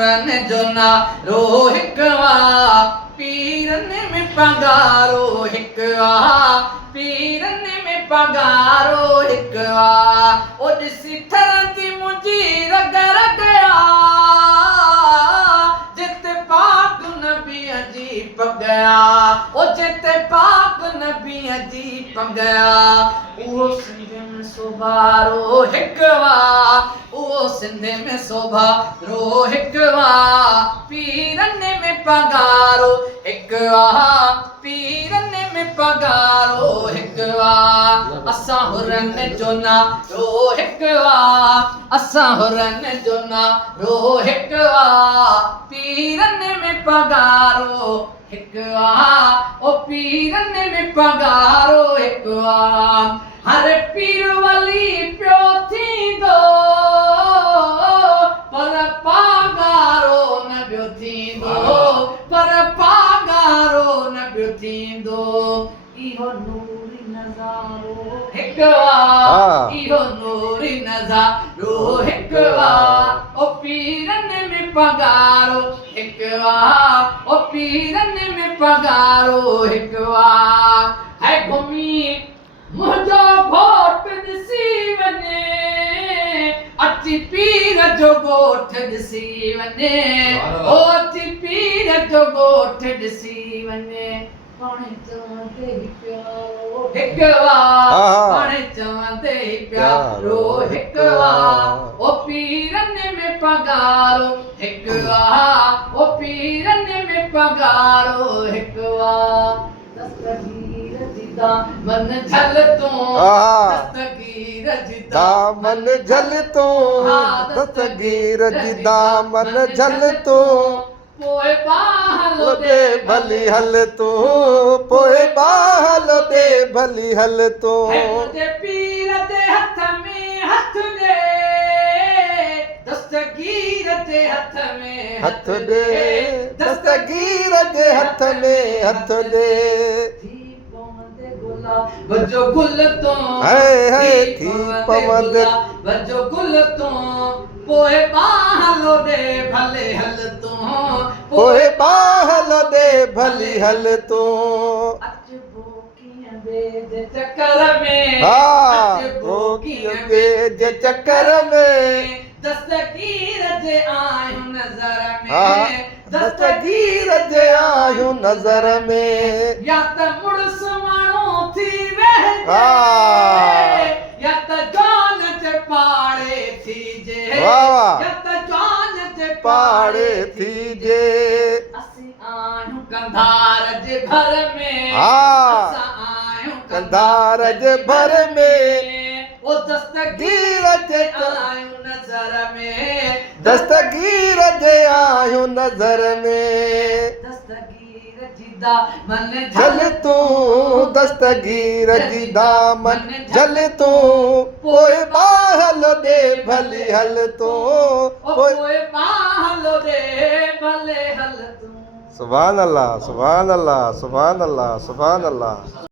रन जो नारो हिकवा पीरन में पगारो हिकवा पीरन में पगारो हिकवा ओ ॾिसी ठरंदी मुंहिंजी रग रगया जिते पाक नबीअ जी पगया ओ जिते पाक नबीअ जी पगया उहो सिंध में सोभारो हिकवा उहो सिंध में सोभारो हिकवा पीरन में पगारो हिकवा पीरन में पगारो हिकवा असां हुरन जो नारो हिकवा असां हुरन जो नारो हिकवा पीरन में पगारो हिकवा ओ पीरन में पगारो हिकवा हर पीर वली पियो थींदो पर पगारो न पियो थींदो पर पगारो न पियो थींदो इहो नूरी नज़ारो हिकवा इहो नूरी नज़ारो हिकवा ओ पीरन में पगारो हिकवा ओ पीरन में पगारो हिकवा है घुमी मुंहिंजो घोट ॾिसी वञे अची पीर जो ॻोठ ॾिसी वञे ओ अची पीर जो ॻोठ ॾिसी वञे पाणे चवंदे प्यारो हिकवा पाणे चवंदे प्यारो हिकवा ओ पीरन में पगारो हिकवा ओ पीरन में पगारो हिकवा दस्तगीर जिदा मन झल तूं दस्तगीर जिदा मन झल तूं दस्तगीर जिदा मन झल तूं पोइ बाहलो दे भली हल तूं पोइ बाहलो दे भली हल तूं मुंहिंजे पीर जे हथ में हथ ॾे दस्तगीर जे हथ में हथ ॾे दस्तगीर जे हथ में हथ ॾे वजो गुल तो है थी पवंद वजो गुल तो पोइ बाहलो दे भले हल तूं पोइ बाहलो दे भली हल तूं अचबो कीअं ॿिए जे चकर में अचबो कीअं ॿिए जे चकर में दस्तगीर जे आयूं नज़र में दस्तगीर जे आयूं नज़र में या त मुड़ुस माण्हू थी वहिजे या त जान जे पाड़े थीजे या त जान जे पाड़े थीजे असीं आयूं कंधार जे भर में असां आयूं कंधार जे भर में ओ दस्तगीर जे आयूं नज़र में दस्तगीर जे आयूं नज़र में दस्तगीर जी दामन झल तूं दस्तगीर जी दामन झल तूं पोइ बाहलो दे भली हल तूं पोइ बाहलो दे भले हल तूं सुभान अल्लाह सुभान अल्लाह सुभान अल्लाह सुभान अल्लाह